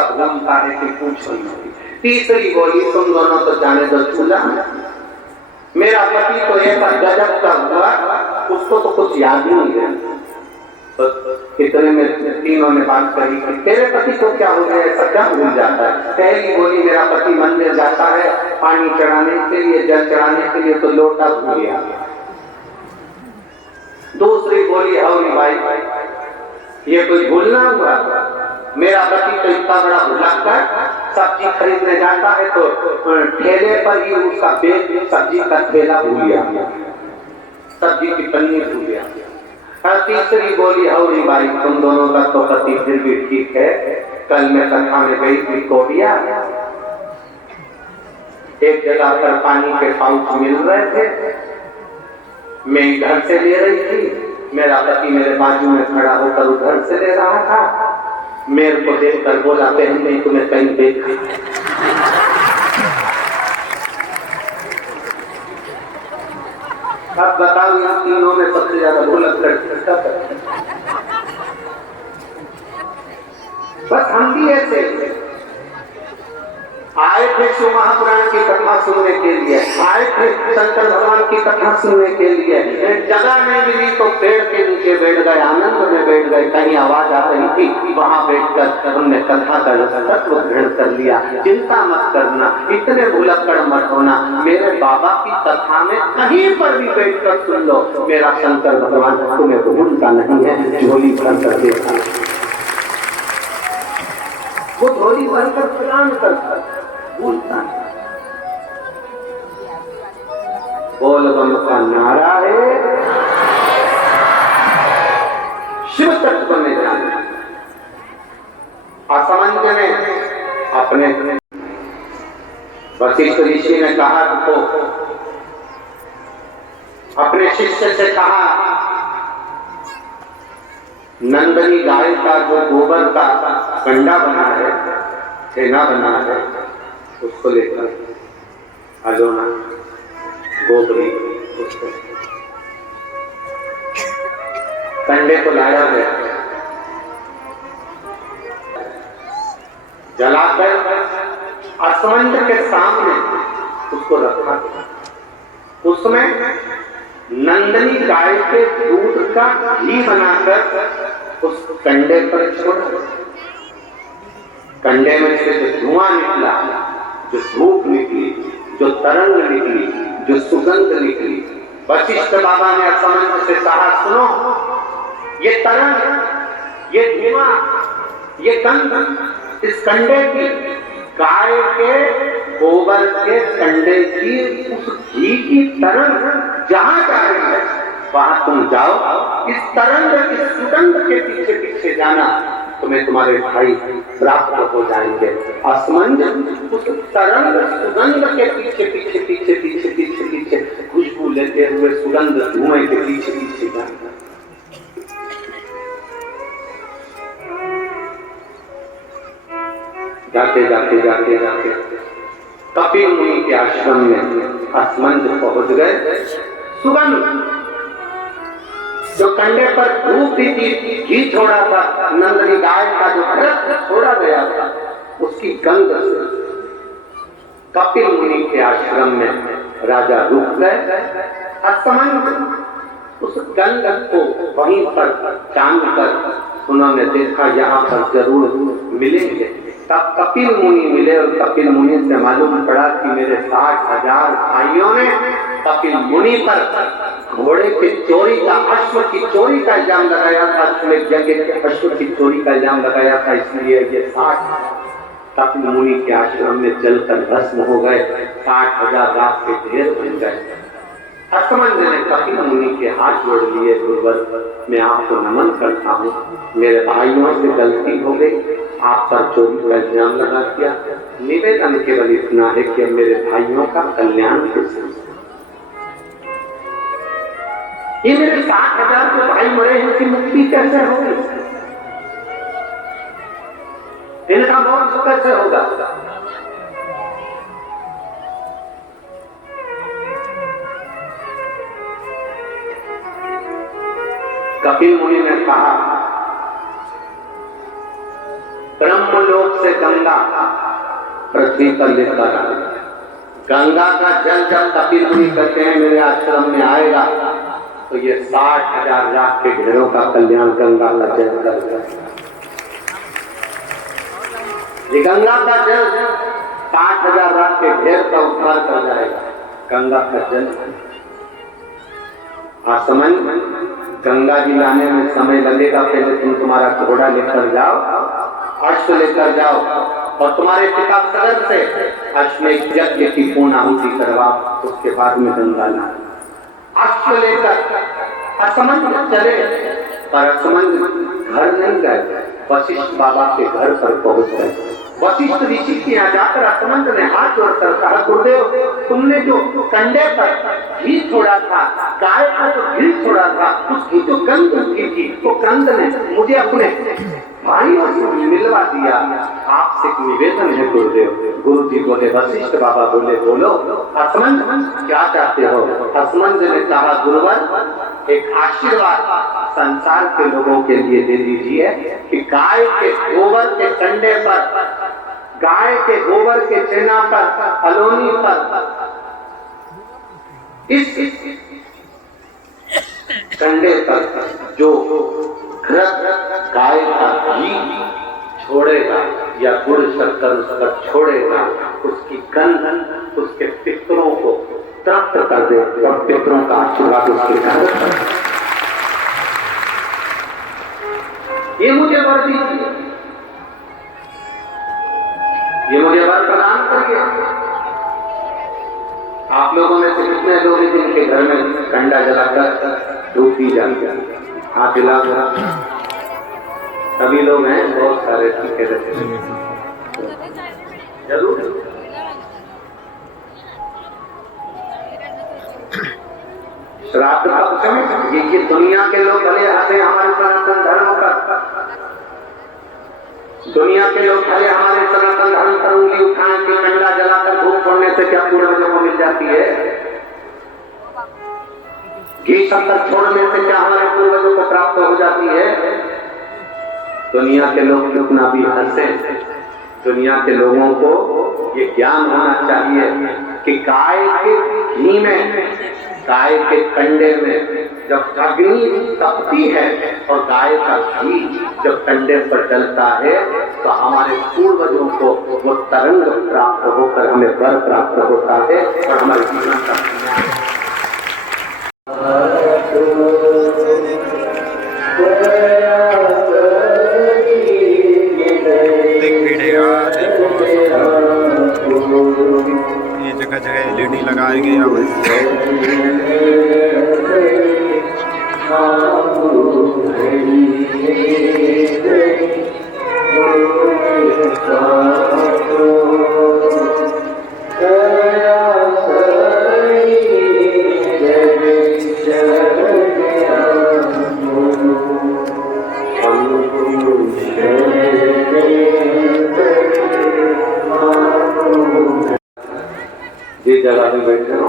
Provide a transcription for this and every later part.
उसका भूलता है कि पूछो नहीं। तीसरी बोली, तुम दोनों तो जाने दो चूल्हा, मेरा पति तो ऐसा गजब का हुआ, उसको तो कुछ याद ही नहीं है। तो इतने में तीनों ने बात कही कि तेरे पति को क्या हो गया, ऐसा क्या भूल जाता है। पहली बोली, मेरा पति मंदिर जाता है पानी चढ़ाने के लिए, जल चढ़ाने के लिए, तो लोटा भूल गया। दूसरी बोली, हौली भाई ये कोई भूलना हुआ, मेरा पति तो इतना बड़ा भुलक्कड़, सब्जी खरीदने जाता है तो ठेले पर ही उसका बैग सब्जी का ठेला भूल गया, सब्जी की पन्नी भूल गया। और तीसरी बोली, हौली भाई तुम दोनों का तो पति फिर भी ठीक है, कल मैं कथा में गई थी कोडिया, एक जगह पर पानी के पाउच मिल रहे थे, मैं घर से ले रही थी, मेरा पति मेरे बाजू में खड़ा होकर उधर से ले रहा था, मेरे को देखकर बोला, बहन ने तुम्हें कहीं देखा। अब बताओ इन तीनों में सबसे ज्यादा भुलक्कड़ किसका है? बस हम भी ऐसे आए थे शिव महापुराण की कथा सुनने के लिए, आए थे शंकर भगवान की कथा सुनने के लिए, जगह नहीं मिली तो पेड़ के नीचे बैठ गए, आनंद में बैठ गए, कहीं आवाज आ रही थी, वहां बैठकर हमने कथा का तत्व ग्रहण कर लिया। चिंता मत करना, इतने भुलक्कड़ मत होना, मेरे बाबा की कथा में कहीं पर भी बैठकर सुन लो, मेरा शंकर भगवान तुम्हें भूलता नहीं है, झोली भर कर देता, वो झोली भरकर प्रदान करता, भूलता है। बोल बम का नारा है, शिव तत्व में जाना। असमंज में अपने वशिष्ठ ऋषि ने कहा तो अपने शिष्य से कहा, नंदनी गाय का जो गोबर का कंडा बना है, छेना बना है, उसको लेकर अलोना गोबरी उसको कंडे को लाया गया, जलाकर असमंज के सामने उसको रखा गया। उसमें नंदनी गाय के दूध का घी बनाकर उस कंडे पर छोड़ा। कंडे में से जो धुआं निकला, जो धूप निकली, जो तरंग निकली, जो सुगंध निकली, वशिष्ठ बाबा ने असमंज से कहा, सुनो, ये तरंग, ये धुआं, ये गंध इस कंडे की, गाय के गोबर के कंडे की उस घी की तरंग जहां जा रही है वहां तुम जाओ, इस तरंग, इस सुगंध के पीछे पीछे जाना, तुम्हें तुम्हारे भाई प्राप्त हो जाएंगे। असमंज उस तरंग सुगंध के पीछे पीछे पीछे पीछे पीछे पीछे खुशबू लेते हुए सुगंध धुएं के पीछे पीछे जाना। जाते जाते जाते जाते कपिल मुनि के आश्रम में असमंज पहुंच गए। सुगंध जो कंडे पर धूप दी थी, घी छोड़ा था, नंदनी गाय का जो घृत छोड़ा गया था, उसकी गंध से कपिल मुनि के आश्रम में राजा रुक गए। असमंज उस गंध को वहीं पर जान कर उन्होंने देखा, यहाँ पर जरूर मिलेंगे। तब कपिल मुनि मिले और कपिल मुनि से मालूम पड़ा कि मेरे 60,000 भाइयों ने कपिल मुनि पर घोड़े की चोरी का, अश्व की चोरी का इल्जाम लगाया था, एक जगह के अश्व की चोरी का इल्जाम लगाया था, इसलिए ये 60 कपिल मुनि के आश्रम में जलकर भस्म हो गए। 60,000 रात के ढेर बन गए। असमंज ने कपिल मुनि के हाथ जोड़ लिए, गुरुवर मैं आपको नमन करता हूँ, मेरे भाइयों से गलती हो गई, आप पर चोरी का इल्जाम लगा दिया, निवेदन केवल इतना है कि मेरे भाइयों का कल्याण कैसे, ये मेरे 60,000 जो भाई मरे हैं, इनकी मुक्ति कैसे होगी, इनका मोक्ष कैसे होगा। कपिल मुनि ने कहा, ब्रह्मलोक से गंगा पृथ्वी पर लेकर आए। गंगा का जल जब कपिल मुनि कहते हैं मेरे आश्रम में आएगा तो ये 60,000 लाख के घरों का कल्याण गंगा का जल कर। ये गंगा का जल 60,000 लाख के घेर का उद्धार कर जाएगा। गंगा का जल आसमान गंगा जी लाने में समय लगेगा। पहले तुम तुम्हारा घोड़ा लेकर जाओ, अश्व लेकर जाओ और तुम्हारे पिता सदन से अश्वमेध यज्ञ की पूर्ण आहुति करवाओ। उसके बाद में गंगा ला अश्व लेकर असमंत चले, पर असमंत घर नहीं गए, वशिष्ठ बाबा के घर पर पहुंच गए। वशिष्ठ ऋषि के यहाँ जाकर असमंत ने हाथ जोड़कर कहा गुरुदेव तुमने जो कंडे पर घी छोड़ा था, गाय का जो घी छोड़ा था, उसकी जो गंध उठी थी, वो गंध ने मुझे अपने भाइयों से मिलवा दिया। आपसे एक निवेदन है गुरुदेव। गुरु जी बोले, वशिष्ठ बाबा बोले बोलो असमंत क्या चाहते हो? असमंत ने कहा गुरुवर एक आशीर्वाद संसार के लोगों के लिए दे दीजिए कि गाय के गोबर के कंडे पर, गाय के गोबर के चेना पर, अलोनी पर, इस कंडे पर जो गाय का घी छोड़ेगा या गुड़ शक्कर उस पर छोड़ेगा, उसकी गंध उसके पितरों को तृप्त कर दे और पितरों का आशीर्वाद उसके घर। ये मुझे वर दीजिए, ये मुझे वर प्रदान करिए। आप लोगों में से कितने लोग हैं जिनके घर में कंडा जलाकर धूप पी जाती है? हाथ हिला सभी लोग हैं, बहुत सारे ठीक रहते जरूर। श्राद्ध पक्ष में ये दुनिया के लोग भले हंसे हमारे सनातन धर्म पर, दुनिया के लोग भले हमारे सनातन धर्म पर उंगली उठाएं कि कंडा जलाकर धूप छोड़ने से क्या पूर्वजों को मिल जाती है? घी शक्कर छोड़ने से क्या हमारे पूर्वजों को प्राप्त हो जाती है? दुनिया के लोग कितना भी हंसे, दुनिया के लोगों को ये ज्ञान होना चाहिए कि गाय के घी में, गाय के कंडे में जब अग्नि तपती है और गाय का घी जब कंडे पर जलता है तो हमारे पूर्वजों को वो तरंग प्राप्त होकर हमें वर प्राप्त होता है और हमारे जीवन का ये जगह जगह एलईडी लगाए गए जगह में बैठे हो,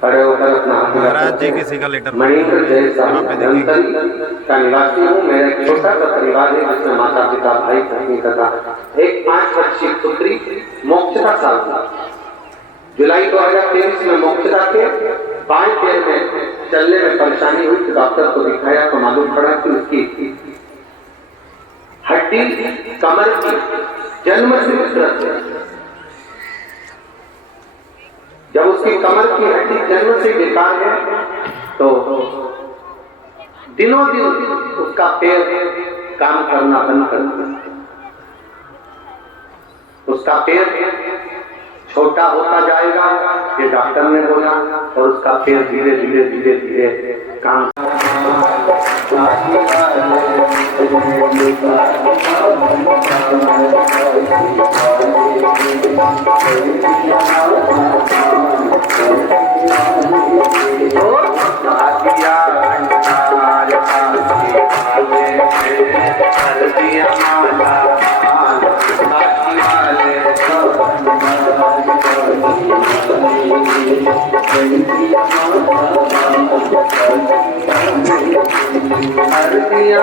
खड़े होकर अपना महाराज जी किसी का लेटर मणिपुर जैसा का निवासी हूँ। मेरा एक छोटा सा परिवार है जिसमें माता पिता भाई बहनी तथा एक 5 वर्षीय पुत्री मोक्षदा साल था। जुलाई 2023 में मोक्षदा के बाएं पैर में चलने में परेशानी हुई तो डॉक्टर को दिखाया तो मालूम पड़ा कि उसकी हड्डी कमर की जन्म से विकृत। जब उसकी कमर की हड्डी जन्म से बेकार है तो दिनों दिन उसका पैर काम करना बंद कर दिया। उसका पैर छोटा होता जाएगा ये डॉक्टर ने बोला और उसका पैर धीरे धीरे धीरे धीरे काम हर दिया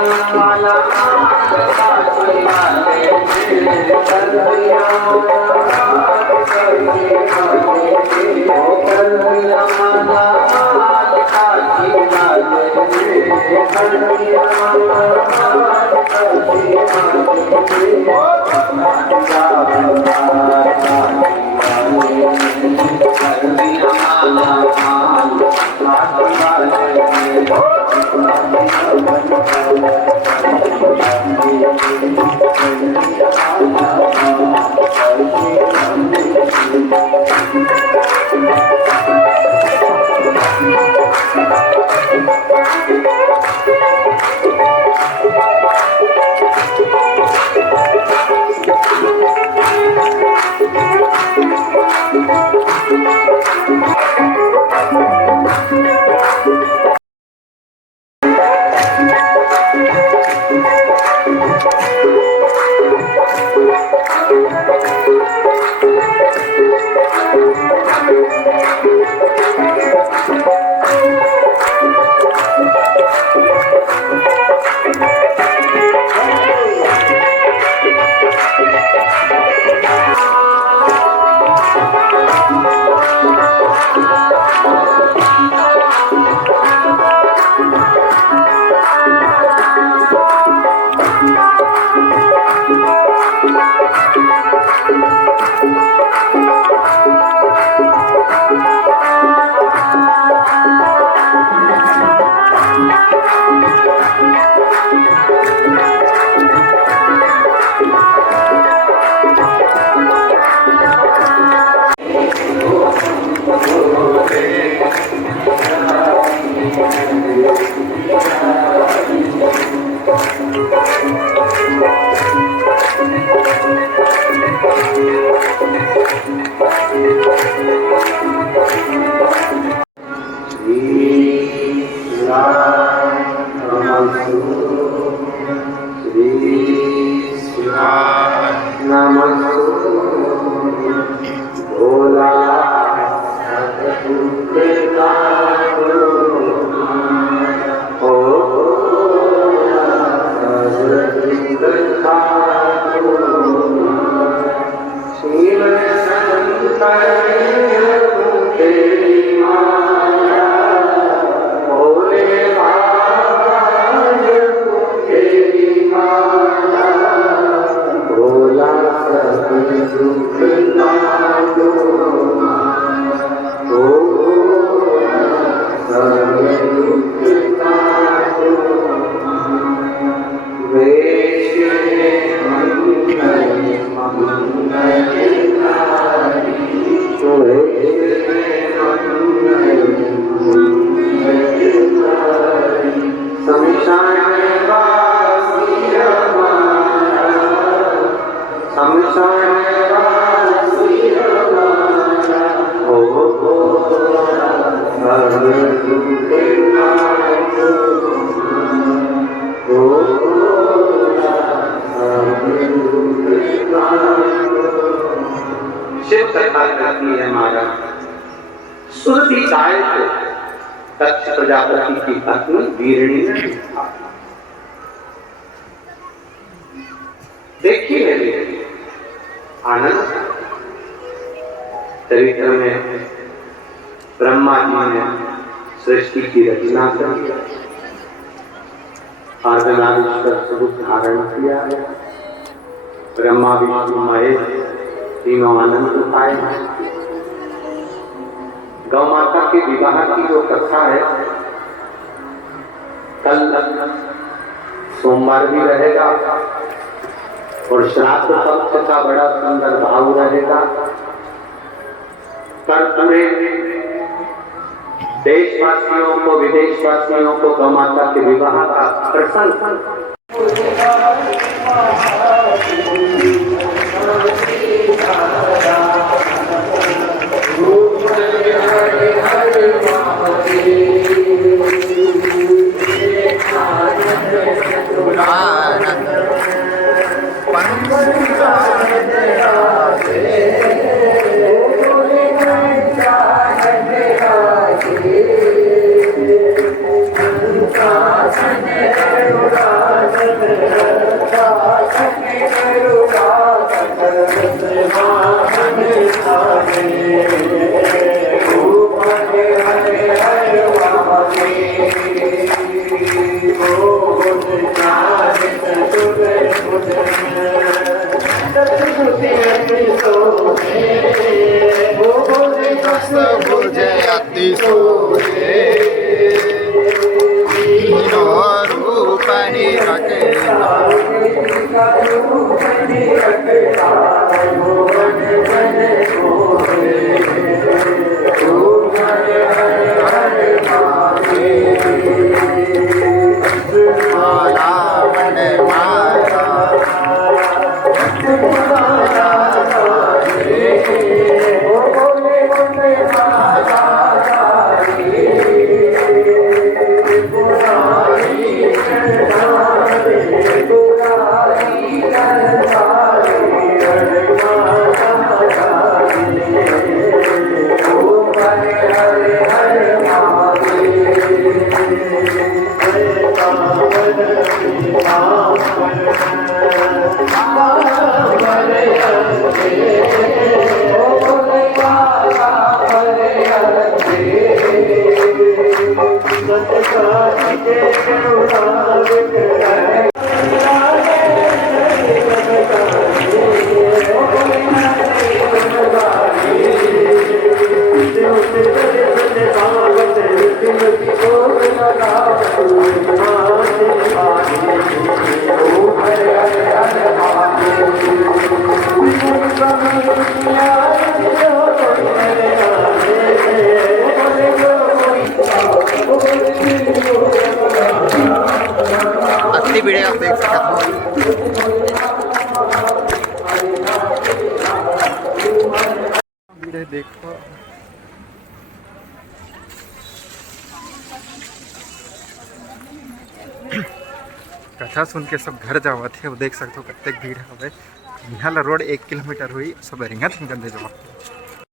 सुरती गाय को दक्ष प्रजापति की पत्नी वीरणी ने देखा। देखिए आनंद चरित्र में ब्रह्मा जी ने सृष्टि की रचना की, अर्धनारीश्वर स्वरूप धारण किया। ब्रह्मा विष्णु महेश तीनों आनंद पाए। गौ माता के विवाह की जो कथा है, कल सोमवार भी रहेगा और श्राद्ध पक्ष का बड़ा सुंदर भाव रहेगा। कल पूरे देशवासियों को विदेशवासियों को गौ माता के विवाह का प्रसंग बुझे अति सोहे हीनो रूप निरके अति वीडियो आप देख सकते हो देखो कथा सुन के सब घर जावत है। देख सकते हो कतक भीड़ हवे। यहाँ रोड 1 किलोमीटर हुई सब रिंगत गंदे जवा।